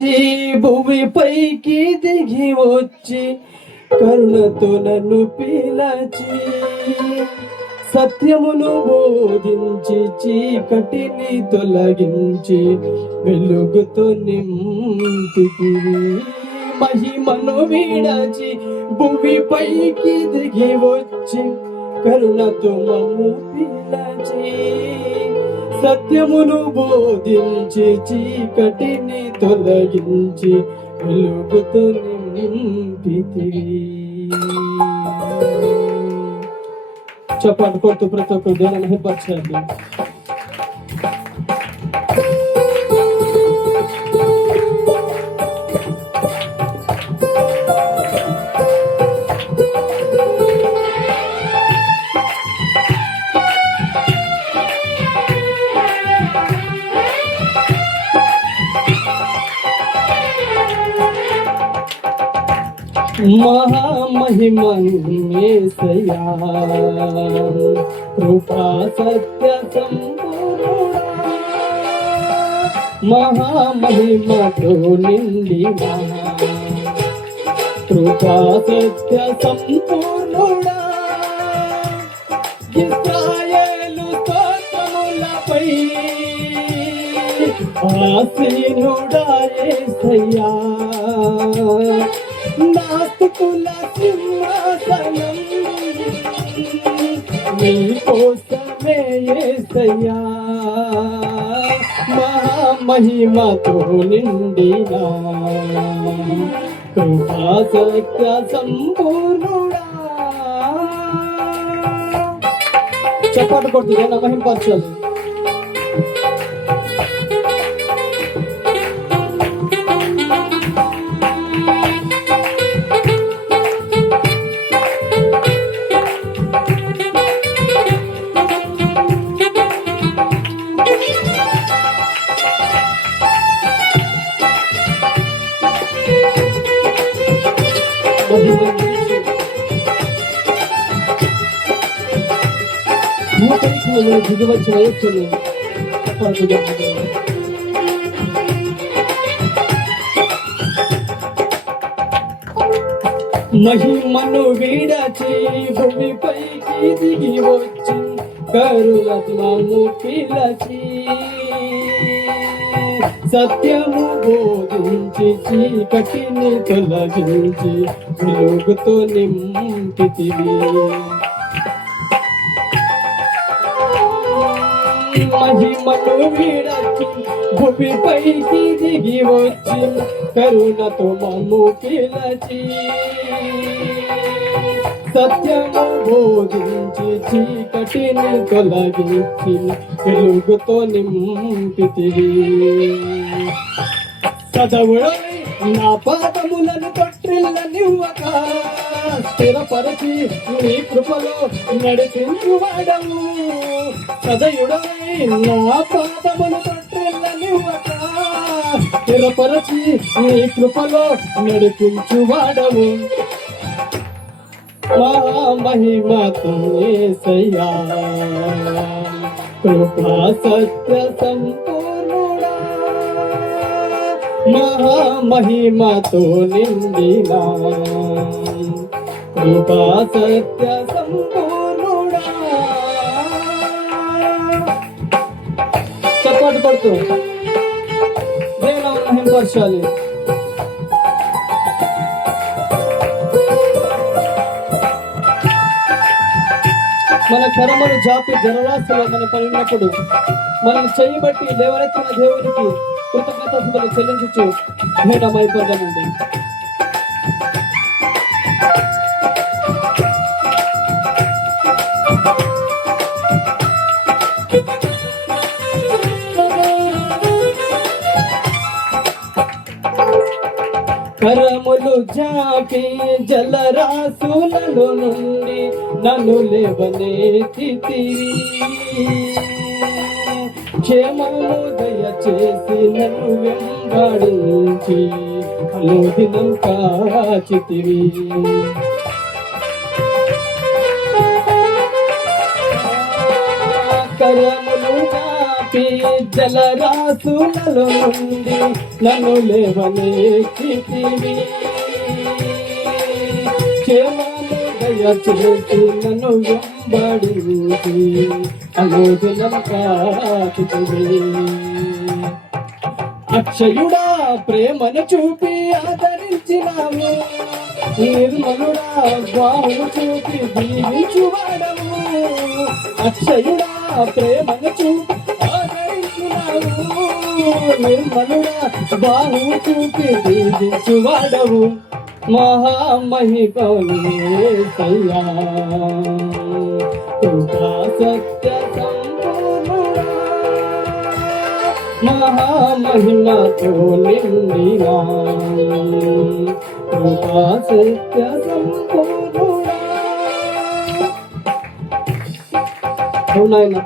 ఈ భూమిపైకి దిగి వచ్చి కరుణతో నన్ను పిలచి సత్యమును బోధించి చీకటిని తొలగించి వెలుగుతో నింపితివి. మహిమను విడచి భూమిపైకి దిగి వచ్చి కరుణతో మమ్ము పిలచి సత్యమును బోధించి చీకటిని తొలగించి వెలుగుతో నింపితివి. చప్పట్లు కొడుతూ ప్రతి ఒక్కరు దేవుని మహిమపరచండి. మహామహిమన్యేసయ్యా కృపా సత్య సంపూర్ణుడా మహామహిమతో నిండిన కృపా సత్య సంపూర్ణుడా ఇశ్రాయేలు స్తోత్రములపై ఆసీనుడా యేసయ్యా నాస్తుకుల సింహాసనం నీ కోసమే యేసయ్యా మహామహిమతో నిండిన కృపా సత్య సంపూర్ణుడా. చప్పట్లు కొడుతూ నా మహిమపరచాలి. దిగివచ్చిన వయస్సుని మహిమను విడచి భూమిపైకి దిగి వచ్చి కరుణత్మము పిలచి సత్యము బోధించి చీకటిని తొలగించి వెలుగుతో నింపితివి. మహిమను విడచి భూమిపైకి దిగి వచ్చి కరుణతో మమ్ము పిలచి సత్యము బోధించి చీకటిని తొలగించి వెలుగుతో నింపితివి. సదవుడై నా పాదములను తొట్టిల్లనివ్వక స్థిరపరచి నీ కృపలో నడిపించువాడవు. సదయుడై నా పాదములు తొట్టిల్లనివ్వక స్థిరపరచి నీ కృపలో నడిపించువాడవు. మహిమతో యేసయ్యా కృపా సత్య సంపూర్ణుడా మహామహిమతో నిండిన కృపా సత్య సంపూర్ణుడా. చప్పట్లు పడుతూ దేవుని మహిమపరచాలి. మన కర్మలు జాపి జనరాశిలో మన పడినప్పుడు మనం చేయబట్టి లేవనెత్తిన దేవునికి కృతజ్ఞతలు చెల్లించు భేటమైపోదామండి. కరములు జాపి జలరాశులలో నుండి నన్ను లేవనెత్తితివి. క్షేమము దయచేసి నన్ను వెంబడించి అనుదినం కాచితివి. కరములు జాపి చూపి జలరాశులలో నుండి నన్ను లేవనెత్తితివి. క్షేమము దయచేసి నన్ను వెంబడించి అనుదినం కాచితివి. అక్షయుడా ప్రేమను చూపి ఆదరించినావు, నిర్మలుడా బాహువు చూపి దీవించువాడవు. అక్షయుడా ప్రేమను చూపి ఆదరించినావు, నిర్మలుడా బాహువు చూపి దీవించువాడవు. మహామహిమను యేసయ్యా, కృపా సత్య సంపూర్ణుడా, మహామహిమతో నిండినా కృపా సత్య సంపూర్ణుడా. అవునాయన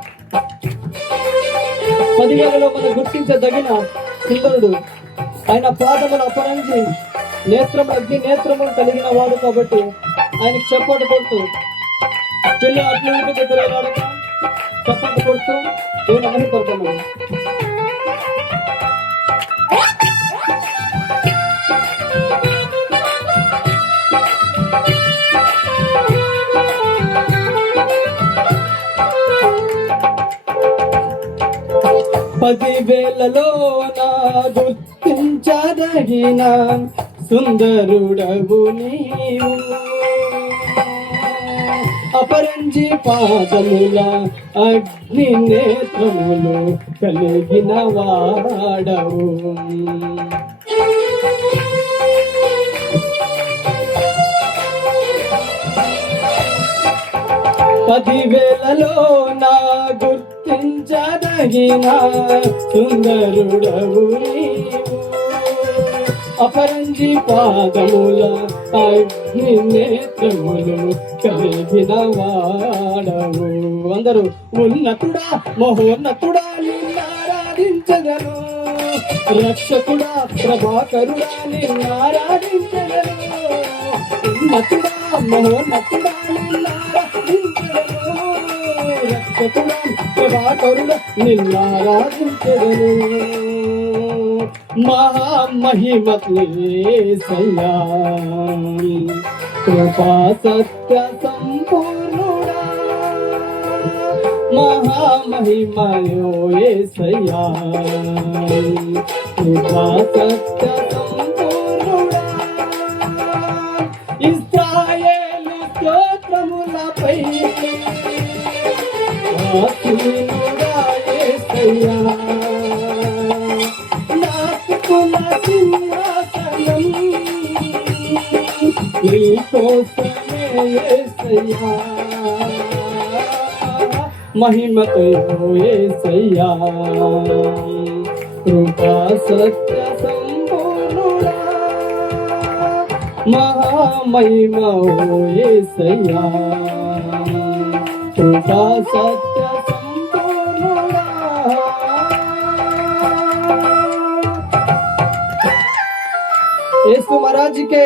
10,000లో మనం గుర్తించదగిన సుందరుడు. ఆయన పాదములు అపరంజి, నేత్రములు అగ్ని నేత్రములు కలిగిన వాడు కాబట్టి ఆయనకి చప్పట్లు కొడుతూ పిల్లలు అట్లా దగ్గర చప్పట్లు కొడుతూ నేను అమలుపడతాను. పదివేలలో నా గుర్తించదగిన సుందరుడవు నీవు, అపరంజి పాదముల అగ్ని నేత్రములు కలిగిన వాడవు. పదివేలలో నా గుర్తించదగిన సుందరుడవు నీవు, అపరంజి పాదముల అగ్ని నేత్రములు కలిగిన వాడవు. అందరూ ఉన్నతుడా మహోన్నతుడా నిన్నారాధించగను, రక్షకుడా ప్రభాకరుడా నిన్నారాధించగను. ఉన్నతుడా మహోన్నతుడా నిన్నారాధించగను, రక్షకుడా ప్రభాకరుడా నిన్నారాధించగను. మహామహిమకు యేసయ్యా, కృపా సత్య సంపూర్ణుడా, మహామహిమయో యేసయ్యా, కృపా సత్య సంపూర్ణుడా. ఇశ్రాయేలు స్తోత్రములపై ఆసీనుడా యేసయ్యా, సింహాసనం నీకోసమే యేసయ్యా, మహిమతో యేసయ్యా, కృపా సత్య సంపూర్ణుడా, మహామహిమో యేసయ్యా, కృపా సత్య సంపూర్ణుడా. యేసు महाराज के